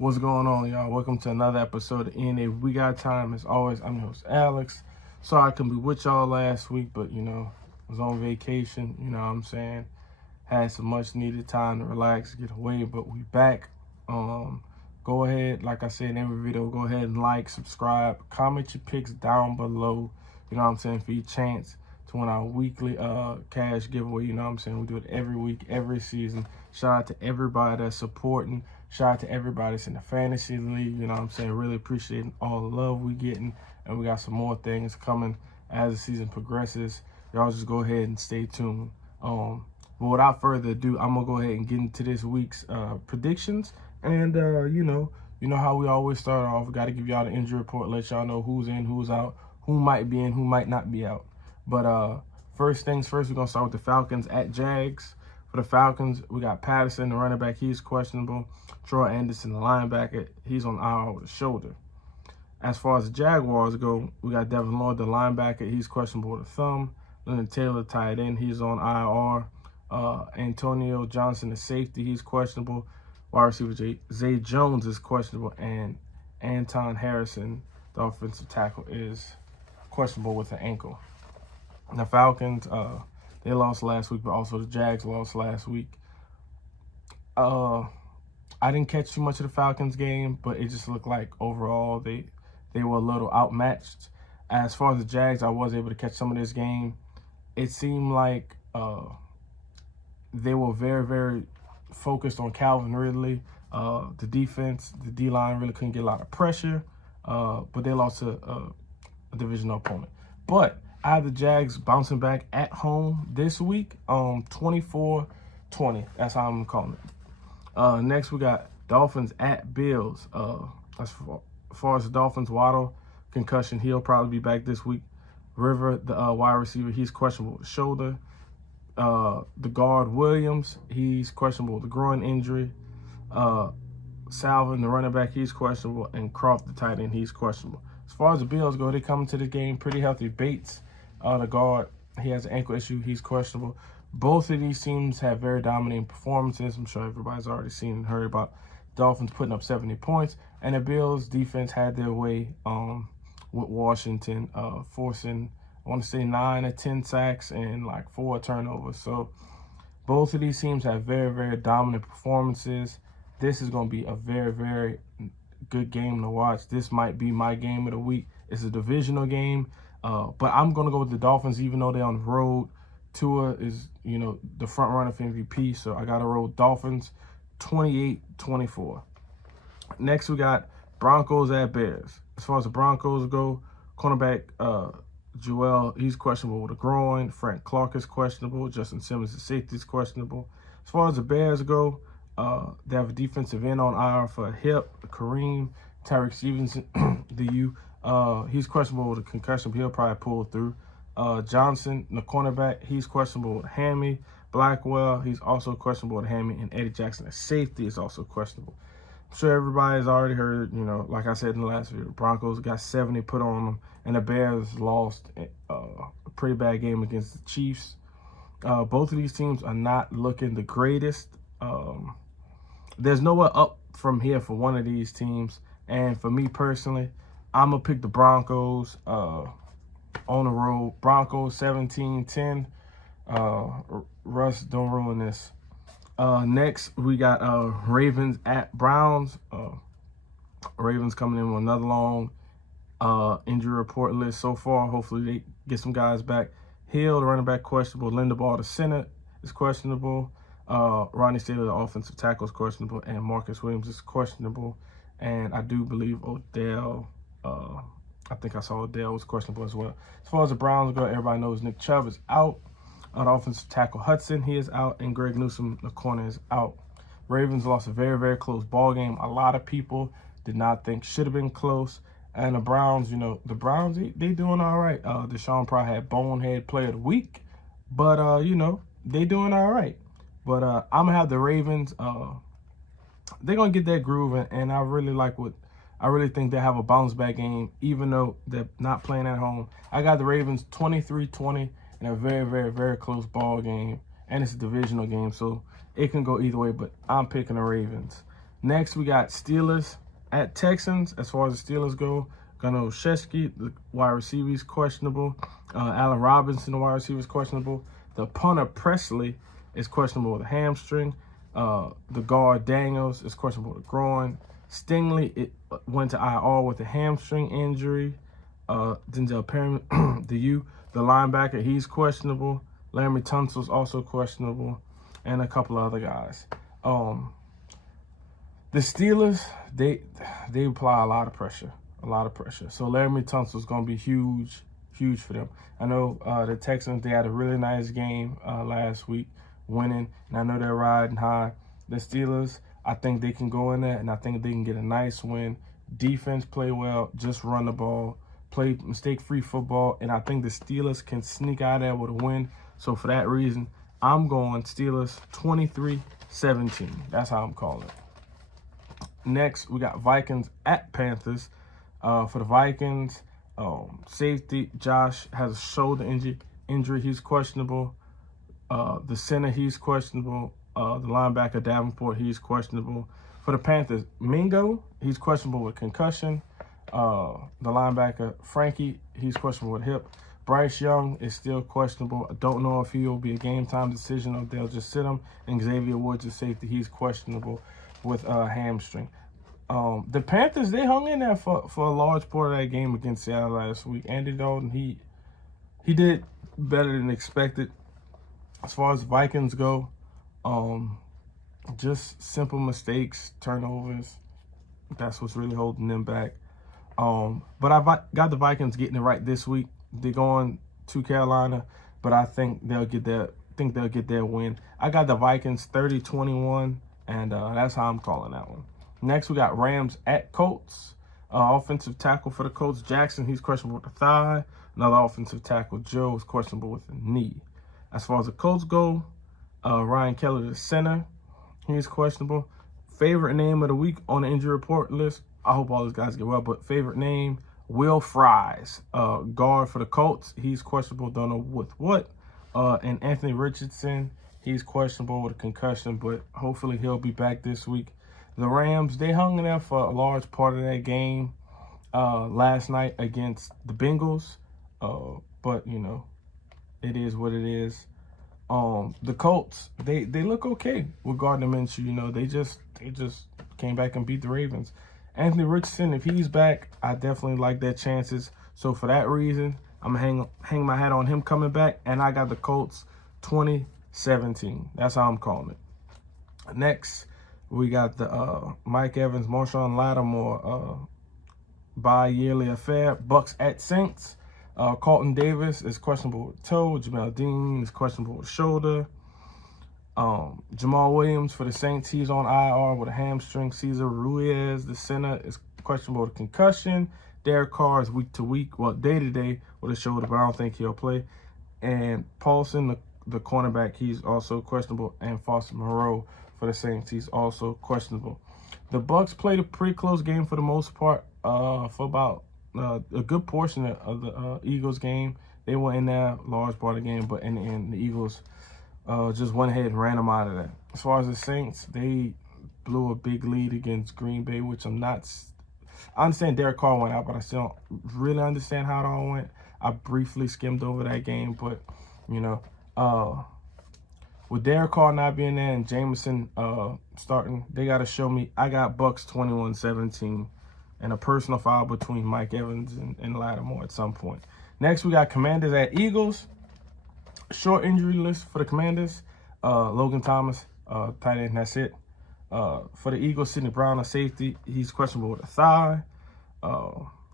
What's going on, y'all? Welcome to another episode of NA We Got Time. As always, I'm your host, Alex. Sorry I couldn't be with y'all last week, but, was on vacation, you know what I'm saying? Had some much needed time to relax, get away, but we back. Go ahead, like I said in every video, go ahead and like, subscribe, comment your picks down below, you know what I'm saying, for your chance to win our weekly cash giveaway, you know what I'm saying? We do it every week, every season. Shout out to everybody that's supporting. Shout out to everybody that's in the fantasy league, you know what I'm saying? Really appreciating all the love we getting, and we got some more things coming as the season progresses. Y'all just go ahead and stay tuned. But without further ado, I'm gonna go ahead and get into this week's predictions. And you know how we always start off. We got to give y'all the injury report, let y'all know who's in, who's out, who might be in, who might not be out. But first things first, we're gonna start with the Falcons at Jags. For the Falcons, we got Patterson, the running back, he's questionable. Troy Anderson, the linebacker, he's on IR with a shoulder. As far as the Jaguars go, we got Devin Lloyd, the linebacker, he's questionable with a thumb. Leonard Taylor, tight end, he's on IR. Antonio Johnson, the safety, he's questionable. Wide receiver Zay Jones is questionable, and Anton Harrison, the offensive tackle, is questionable with an ankle. The Falcons, they lost last week, but also the Jags lost last week. I didn't catch too much of the Falcons game, but it just looked like overall they were a little outmatched. As far as the Jags, I was able to catch some of this game. It seemed like they were very, very focused on Calvin Ridley. The defense, the D-line really couldn't get a lot of pressure, but they lost to a divisional opponent. But I have the Jags bouncing back at home this week, 24-20. That's how I'm calling it. Next, we got Dolphins at Bills. As far as the Dolphins, Waddle, concussion, he'll probably be back this week. River, the wide receiver, he's questionable with the shoulder. The guard, Williams, he's questionable with the groin injury. Salvin, the running back, he's questionable. And Croft, the tight end, he's questionable. As far as the Bills go, they come into the game pretty healthy. Bates, the guard, he has an ankle issue, he's questionable. Both of these teams have very dominating performances. I'm sure everybody's already seen and heard about Dolphins putting up 70 points. And the Bills defense had their way with Washington, forcing, I want to say 9 or 10 sacks and like 4 turnovers. So both of these teams have very, very dominant performances. This is going to be a very, very good game to watch. This might be my game of the week. It's a divisional game, but I'm going to go with the Dolphins even though they're on the road. Tua is, the front runner for MVP, so I got to roll Dolphins 28-24. Next, we got Broncos at Bears. As far as the Broncos go, cornerback Joel, he's questionable with a groin. Frank Clark is questionable. Justin Simmons, the safety, is questionable. As far as the Bears go, they have a defensive end on IR for a hip. Kareem, Tyreek Stevenson, he's questionable with a concussion, but he'll probably pull through. Johnson, the cornerback, he's questionable with a hammy. Blackwell, he's also questionable with a hammy. And Eddie Jackson, the safety, is also questionable. I'm sure everybody's already heard, like I said in the last video, the Broncos got 70 put on them, and the Bears lost a pretty bad game against the Chiefs. Both of these teams are not looking the greatest. There's nowhere up from here for one of these teams. And for me personally, I'm going to pick the Broncos on the road. Broncos 17-10. Russ, don't ruin this. Next, we got Ravens at Browns. Ravens coming in with another long injury report list so far. Hopefully they get some guys back. Hill, the running back, questionable. Linderbaugh, the center, is questionable. Rodney Taylor, the offensive tackle, is questionable. And Marcus Williams is questionable. And I do believe Odell, I think I saw Odell was questionable as well. As far as the Browns go, everybody knows Nick Chubb is out. The offensive tackle Hudson, he is out. And Greg Newsome, the corner, is out. Ravens lost a very, very close ball game. A lot of people did not think should have been close. And the Browns, the Browns, they doing all right. Deshaun probably had bonehead player of the week. But, they doing all right. But I'm going to have the Ravens. They're going to get that groove. And I really think they have a bounce back game, even though they're not playing at home. I got the Ravens 23-20 in a very, very, very close ball game. And it's a divisional game, so it can go either way. But I'm picking the Ravens. Next, we got Steelers at Texans. As far as the Steelers go, Gunnar Olszewski, the wide receiver, is questionable. Allen Robinson, the wide receiver, is questionable. The punter, Presley, is questionable with a hamstring. The guard, Daniels, is questionable with a groin. Stingley went to IR with a hamstring injury. Denzel Perry, the linebacker, he's questionable. Laremy Tunsil's also questionable. And a couple of other guys. The Steelers, they apply a lot of pressure. So Laremy Tunsil's going to be huge for them. I know the Texans, they had a really nice game last week, winning, and I know they're riding high. The Steelers, I think they can go in there, and I think they can get a nice win. Defense play well, just run the ball, play mistake-free football, and I think the Steelers can sneak out there with a win. So for that reason, I'm going Steelers 23-17. That's how I'm calling it. Next, we got Vikings at Panthers. For the Vikings, safety Josh has a shoulder injury. He's questionable. The center, he's questionable. The linebacker Davenport, he's questionable. For the Panthers, Mingo, he's questionable with concussion. The linebacker Frankie, he's questionable with hip. Bryce Young is still questionable. I don't know if he'll be a game-time decision or they'll just sit him. And Xavier Woods, the safety, he's questionable with hamstring. The Panthers, they hung in there for a large part of that game against Seattle last week. Andy Dalton, he did better than expected. As far as Vikings go, just simple mistakes, turnovers. That's what's really holding them back. But I got the Vikings getting it right this week. They're going to Carolina, but I think they'll get their win. I got the Vikings 30-21, and that's how I'm calling that one. Next, we got Rams at Colts. Offensive tackle for the Colts, Jackson, he's questionable with the thigh. Another offensive tackle, Joe, is questionable with the knee. As far as the Colts go, Ryan Kelly, the center, he's questionable. Favorite name of the week on the injury report list, I hope all these guys get well, but favorite name, Will Fries, guard for the Colts. He's questionable, don't know with what. And Anthony Richardson, he's questionable with a concussion, but hopefully he'll be back this week. The Rams, they hung in there for a large part of that game last night against the Bengals. But, you know, it is what it is. The Colts, they look okay with Gardner Minshew. You know, they just came back and beat the Ravens. Anthony Richardson, if he's back, I definitely like their chances. So for that reason, I'm going to hang my hat on him coming back. And I got the Colts 20-17. That's how I'm calling it. Next, we got the Mike Evans, Marshawn Lattimore bi-yearly affair. Bucks at Saints. Carlton Davis is questionable with toe. Jamel Dean is questionable with shoulder. Jamal Williams for the Saints, he's on IR with a hamstring. Cesar Ruiz, the center, is questionable with concussion. Derek Carr is week to week, well, day to day with a shoulder, but I don't think he'll play. And Paulson, the cornerback, he's also questionable. And Foster Moreau for the Saints, he's also questionable. The Bucks played a pretty close game for the most part. For about a good portion of the Eagles game, they were in there large part of the game, but in the end, the Eagles just went ahead and ran them out of that. As far as the Saints, they blew a big lead against Green Bay, which I understand Derek Carr went out, but I still don't really understand how it all went. I briefly skimmed over that game, but, you know, with Derek Carr not being there and Jameson starting, they got to show me. I got Bucks 21-17 and a personal foul between Mike Evans and Lattimore at some point. Next, we got Commanders at Eagles. Short injury list for the Commanders. Logan Thomas, tight end, that's it. For the Eagles, Sidney Brown, a safety, he's questionable with a thigh.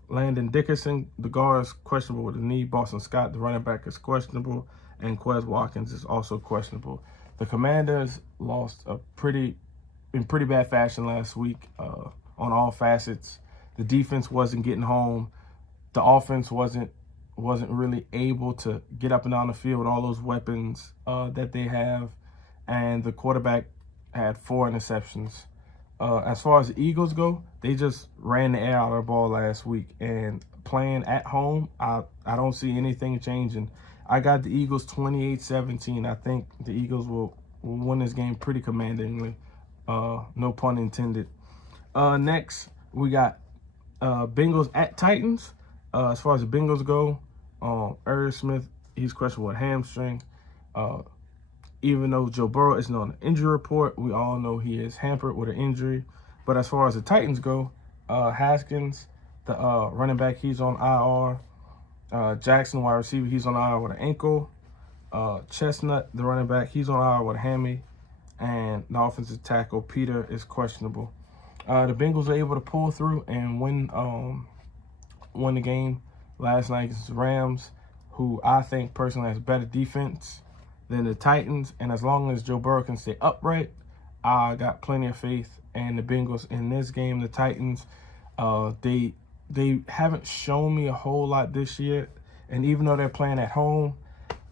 Landon Dickerson, the guard, is questionable with a knee. Boston Scott, the running back, is questionable. And Quez Watkins is also questionable. The Commanders lost in pretty bad fashion last week on all facets. The defense wasn't getting home. The offense wasn't really able to get up and down the field with all those weapons that they have. And the quarterback had 4 interceptions. As far as the Eagles go, they just ran the air out of the ball last week. And playing at home, I don't see anything changing. I got the Eagles 28-17. I think the Eagles will win this game pretty commandingly. No pun intended. Next, we got Bengals at Titans. As far as the Bengals go, Irv Smith, he's questionable with hamstring. Even though Joe Burrow isn't on the injury report, we all know he is hampered with an injury. But as far as the Titans go, Haskins, the running back, he's on IR. Jackson, wide receiver, he's on IR with an ankle. Chestnut, the running back, he's on IR with a hammy. And the offensive tackle, Peter, is questionable. The Bengals were able to pull through and win the game last night against the Rams, who I think personally has better defense than the Titans. And as long as Joe Burrow can stay upright, I got plenty of faith in the Bengals in this game. The Titans, they haven't shown me a whole lot this year. And even though they're playing at home,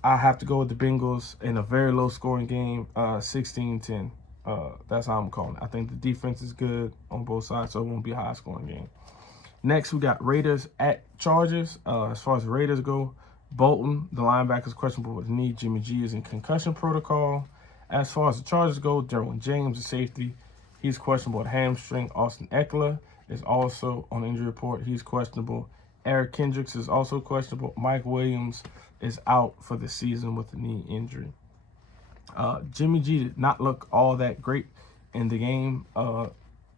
I have to go with the Bengals in a very low-scoring game, 16-10. That's how I'm calling it. I think the defense is good on both sides, so it won't be a high-scoring game. Next, we got Raiders at Chargers. As far as the Raiders go, Bolton, the linebacker, is questionable with a knee. Jimmy G is in concussion protocol. As far as the Chargers go, Derwin James, the safety, he's questionable with hamstring. Austin Eckler is also on the injury report. He's questionable. Eric Kendricks is also questionable. Mike Williams is out for the season with a knee injury. Jimmy G did not look all that great in the game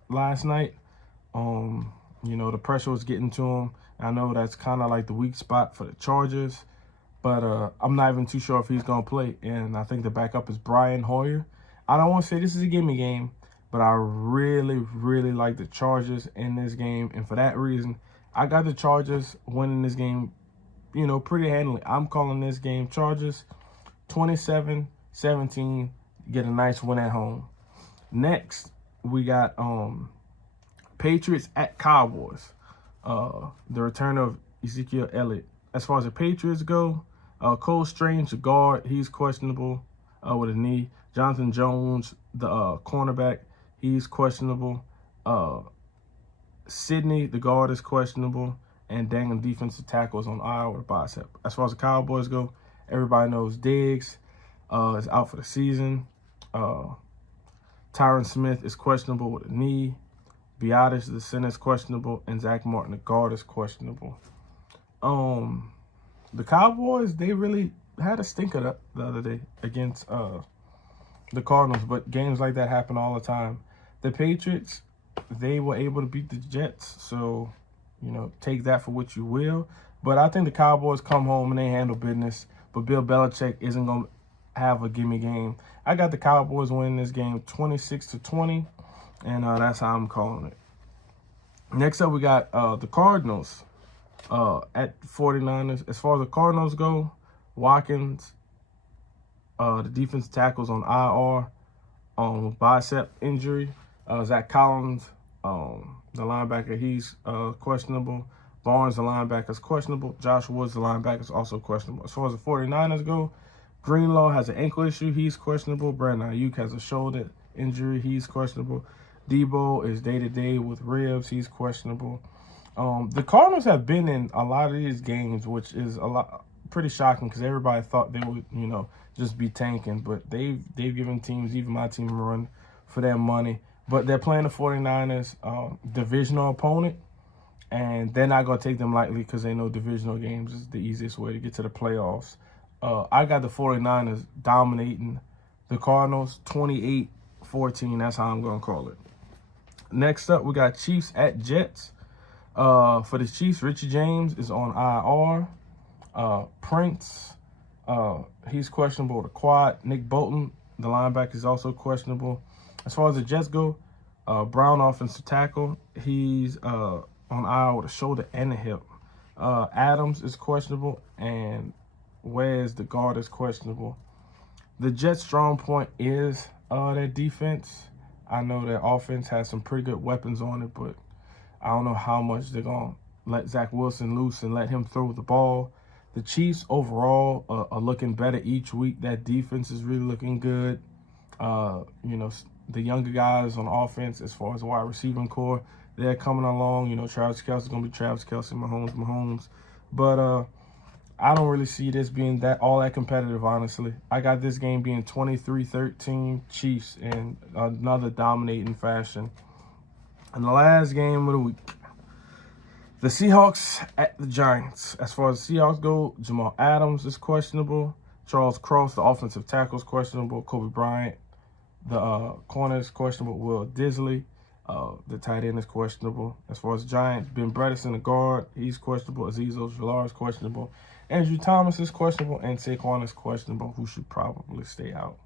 last night. You know, the pressure was getting to him. I know that's kind of like the weak spot for the Chargers, but I'm not even too sure if he's going to play. And I think the backup is Brian Hoyer. I don't want to say this is a gimme game, but I really, really like the Chargers in this game. And for that reason, I got the Chargers winning this game, you know, pretty handily. I'm calling this game Chargers 27-17, get a nice win at home. Next, we got Patriots at Cowboys. The return of Ezekiel Elliott. As far as the Patriots go, Cole Strange, the guard, he's questionable with a knee. Jonathan Jones, the cornerback, he's questionable. Sidney, the guard, is questionable. And Daniel, defensive tackle, is on IR with a bicep. As far as the Cowboys go, everybody knows Diggs is out for the season. Tyron Smith is questionable with a knee. Biotis, the center, is questionable. And Zach Martin, the guard, is questionable. The Cowboys, they really had a stinker the other day against the Cardinals. But games like that happen all the time. The Patriots, they were able to beat the Jets. So, you know, take that for what you will. But I think the Cowboys come home and they handle business. But Bill Belichick isn't going to have a gimme game. I got the Cowboys winning this game 26-20. And that's how I'm calling it. Next up, we got the Cardinals at 49ers. As far as the Cardinals go, Watkins, the defensive tackle's on IR with bicep injury. Zach Collins, the linebacker, he's questionable. Barnes, the linebacker, is questionable. Josh Woods, the linebacker, is also questionable. As far as the 49ers go, Greenlaw has an ankle issue. He's questionable. Brandon Ayuk has a shoulder injury. He's questionable. Debo is day-to-day with ribs. He's questionable. The Cardinals have been in a lot of these games, which is pretty shocking because everybody thought they would, you know, just be tanking. But they've given teams, even my team, a run for their money. But they're playing the 49ers, divisional opponent. And they're not going to take them lightly because they know divisional games is the easiest way to get to the playoffs. I got the 49ers dominating the Cardinals 28-14. That's how I'm going to call it. Next up, we got Chiefs at Jets. For the Chiefs, Richie James is on IR. Prince, he's questionable with a quad. Nick Bolton, the linebacker, is also questionable. As far as the Jets go, Brown, offensive tackle, he's on IR with a shoulder and a hip. Adams is questionable, and Wes, the guard, is questionable. The Jets' strong point is their defense. I know their offense has some pretty good weapons on it, but I don't know how much they're going to let Zach Wilson loose and let him throw the ball. The Chiefs overall are looking better each week. That defense is really looking good. You know, the younger guys on offense, as far as the wide receiving core, they're coming along. You know, Travis Kelce's going to be Travis Kelce, Mahomes. But I don't really see this being all that competitive, honestly. I got this game being 23-13 Chiefs in another dominating fashion. And the last game of the week, the Seahawks at the Giants. As far as the Seahawks go, Jamal Adams is questionable. Charles Cross, the offensive tackle, is questionable. Kobe Bryant, the corner, is questionable. Will Disley, the tight end, is questionable. As far as the Giants, Ben Bredesen, the guard, he's questionable. Azeez Ojulari is questionable. Andrew Thomas is questionable. And Saquon is questionable, who should probably stay out.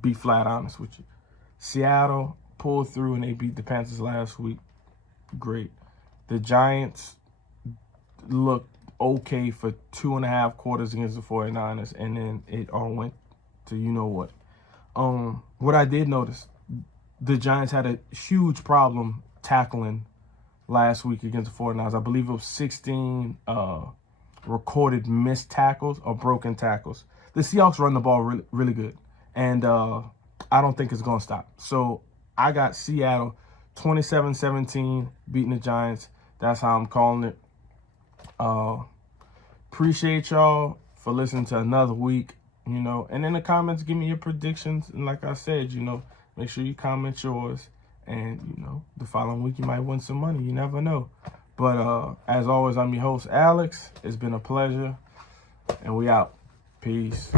Be flat honest with you. Seattle pulled through and they beat the Panthers last week. Great. The Giants looked okay for 2.5 quarters against the 49ers, and then it all went to you know what. What I did notice, the Giants had a huge problem tackling last week against the 49ers. I believe it was 16 recorded missed tackles or broken tackles. The Seahawks run the ball really, really good, and I don't think it's going to stop. So I got Seattle 27-17 beating the Giants. That's how I'm calling it. Appreciate y'all for listening to another week, you know. And in the comments, give me your predictions. And like I said, you know, make sure you comment yours. And, you know, the following week you might win some money. You never know. But as always, I'm your host, Alex. It's been a pleasure. And we out. Peace.